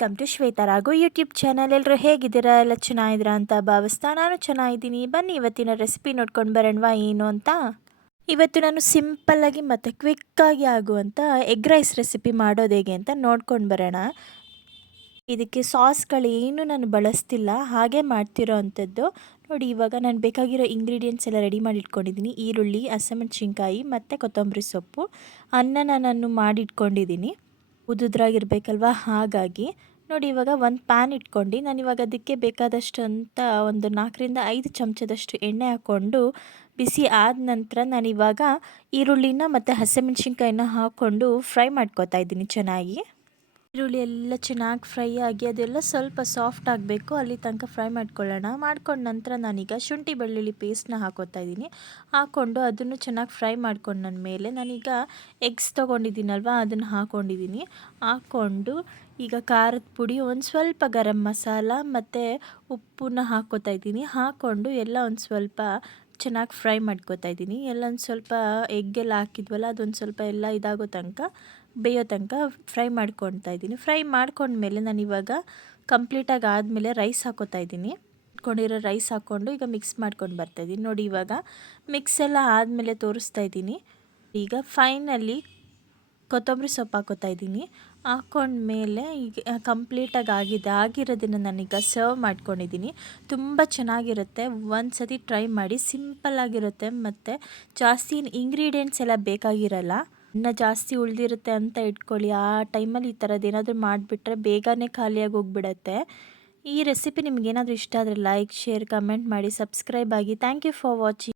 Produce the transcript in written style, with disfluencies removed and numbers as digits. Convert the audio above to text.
Welcome to Shweta Raghu YouTube channel. ಎಲ್ಲರೂ ಹೇಗಿದ್ದೀರಾ? ಎಲ್ಲ ಚೆನ್ನಾಗಿದ್ದೀರಾ ಅಂತ ಭಾವಿಸ್ತಾ ನಾನು ಚೆನ್ನಾಗಿದ್ದೀನಿ. ಬನ್ನಿ ಇವತ್ತಿನ ರೆಸಿಪಿ ನೋಡ್ಕೊಂಡು ಬರೋಣವಾ ಏನು ಅಂತ. ಇವತ್ತು ನಾನು ಸಿಂಪಲ್ಲಾಗಿ ಮತ್ತು ಕ್ವಿಕ್ಕಾಗಿ ಆಗುವಂಥ ಎಗ್ ರೈಸ್ ರೆಸಿಪಿ ಮಾಡೋದು ಹೇಗೆ ಅಂತ ನೋಡ್ಕೊಂಡು ಬರೋಣ. ಇದಕ್ಕೆ ಸಾಸ್ಗಳೇನು ನಾನು ಬಳಸ್ತಿಲ್ಲ, ಹಾಗೆ ಮಾಡ್ತಿರೋ ಅಂಥದ್ದು. ನೋಡಿ, ಇವಾಗ ನಾನು ಬೇಕಾಗಿರೋ ಇಂಗ್ರೀಡಿಯೆಂಟ್ಸ್ ಎಲ್ಲ ರೆಡಿ ಮಾಡಿ ಇಟ್ಕೊಂಡಿದ್ದೀನಿ. ಈರುಳ್ಳಿ, ಹಸಿಮೆಣಸಿನ್ಕಾಯಿ ಮತ್ತು ಕೊತ್ತಂಬರಿ ಸೊಪ್ಪು. ಅನ್ನನ ನಾನು ಮಾಡಿಟ್ಕೊಂಡಿದ್ದೀನಿ, ಉದುದ್ರಾಗಿರ್ಬೇಕಲ್ವ, ಹಾಗಾಗಿ ನೋಡಿ ಇವಾಗ ಒಂದು ಪ್ಯಾನ್ ಇಟ್ಕೊಂಡು ನಾನಿವಾಗ ಅದಕ್ಕೆ ಬೇಕಾದಷ್ಟು ಅಂತ ಒಂದು 4-5 ಚಮಚದಷ್ಟು ಎಣ್ಣೆ ಹಾಕ್ಕೊಂಡು ಬಿಸಿ ಆದ ನಂತರ ನಾನಿವಾಗ ಈರುಳ್ಳಿನ ಮತ್ತು ಹಸಿಮೆಣಸಿನ್ಕಾಯಿನ ಹಾಕ್ಕೊಂಡು ಫ್ರೈ ಮಾಡ್ಕೊತಾ ಇದ್ದೀನಿ ಚೆನ್ನಾಗಿ. ಈರುಳ್ಳಿ ಎಲ್ಲ ಚೆನ್ನಾಗಿ ಫ್ರೈ ಆಗಿ ಅದೆಲ್ಲ ಸ್ವಲ್ಪ ಸಾಫ್ಟ್ ಆಗಬೇಕು, ಅಲ್ಲಿ ತನಕ ಫ್ರೈ ಮಾಡ್ಕೊಳ್ಳೋಣ. ಮಾಡ್ಕೊಂಡ ನಂತರ ನಾನೀಗ ಶುಂಠಿ ಬೆಳ್ಳುಳ್ಳಿ ಪೇಸ್ಟ್ನ ಹಾಕೋತಾ ಇದ್ದೀನಿ. ಹಾಕ್ಕೊಂಡು ಅದನ್ನು ಚೆನ್ನಾಗಿ ಫ್ರೈ ಮಾಡ್ಕೊಂಡು ನನ್ನ ಮೇಲೆ ನಾನೀಗ ಎಗ್ಸ್ ತೊಗೊಂಡಿದ್ದೀನಲ್ವ ಅದನ್ನು ಹಾಕ್ಕೊಂಡಿದ್ದೀನಿ. ಹಾಕ್ಕೊಂಡು ಈಗ ಖಾರದ ಪುಡಿ, ಒಂದು ಸ್ವಲ್ಪ ಗರಂ ಮಸಾಲ ಮತ್ತು ಉಪ್ಪನ್ನ ಹಾಕ್ಕೋತಾ ಇದ್ದೀನಿ. ಹಾಕ್ಕೊಂಡು ಎಲ್ಲ ಒಂದು ಸ್ವಲ್ಪ ಚೆನ್ನಾಗಿ ಫ್ರೈ ಮಾಡ್ಕೋತಾ ಇದ್ದೀನಿ. ಎಲ್ಲ ಒಂದು ಸ್ವಲ್ಪ ಎಗ್ಗೆಲ್ಲ ಹಾಕಿದ್ವಲ್ಲ ಅದೊಂದು ಸ್ವಲ್ಪ ಎಲ್ಲ ಇದಾಗೋ ತನಕ, ಬೇಯೋ ತನಕ ಫ್ರೈ ಮಾಡ್ಕೊತಾ ಇದ್ದೀನಿ. ಫ್ರೈ ಮಾಡ್ಕೊಂಡ್ಮೇಲೆ ನಾನಿವಾಗ ಕಂಪ್ಲೀಟಾಗಿ ಆದಮೇಲೆ ರೈಸ್ ಹಾಕೋತಾ ಇದ್ದೀನಿ. ಇಟ್ಕೊಂಡಿರೋ ರೈಸ್ ಹಾಕ್ಕೊಂಡು ಈಗ ಮಿಕ್ಸ್ ಮಾಡ್ಕೊಂಡು ಬರ್ತಾಯಿದ್ದೀನಿ. ನೋಡಿ ಇವಾಗ ಮಿಕ್ಸ್ ಎಲ್ಲ ಆದಮೇಲೆ ತೋರಿಸ್ತಾ ಇದ್ದೀನಿ. ಈಗ ಫೈನಲಿ ಕೊತ್ತಂಬರಿ ಸೊಪ್ಪು ಹಾಕೋತಾ ಇದ್ದೀನಿ. ಹಾಕ್ಕೊಂಡ್ಮೇಲೆ ಈಗ ಕಂಪ್ಲೀಟಾಗಿ ಆಗಿರೋದನ್ನು ನಾನೀಗ ಸರ್ವ್ ಮಾಡ್ಕೊಂಡಿದ್ದೀನಿ. ತುಂಬ ಚೆನ್ನಾಗಿರುತ್ತೆ, ಒಂದು ಸತಿ ಟ್ರೈ ಮಾಡಿ. ಸಿಂಪಲ್ಲಾಗಿರುತ್ತೆ ಮತ್ತು ಜಾಸ್ತಿ ಇಂಗ್ರೀಡಿಯೆಂಟ್ಸ್ ಎಲ್ಲ ಬೇಕಾಗಿರಲ್ಲ. ಇನ್ನು ಜಾಸ್ತಿ ಉಳಿದಿರುತ್ತೆ ಅಂತ ಇಟ್ಕೊಳ್ಳಿ, ಆ ಟೈಮಲ್ಲಿ ಈ ಥರದ್ದು ಏನಾದರೂ ಮಾಡಿಬಿಟ್ರೆ ಬೇಗನೆ ಖಾಲಿಯಾಗಿ ಹೋಗ್ಬಿಡತ್ತೆ. ಈ ರೆಸಿಪಿ ನಿಮಗೇನಾದರೂ ಇಷ್ಟ ಆದರೆ ಲೈಕ್, ಶೇರ್, ಕಮೆಂಟ್ ಮಾಡಿ, ಸಬ್ಸ್ಕ್ರೈಬ್ ಆಗಿ. Thank you for watching.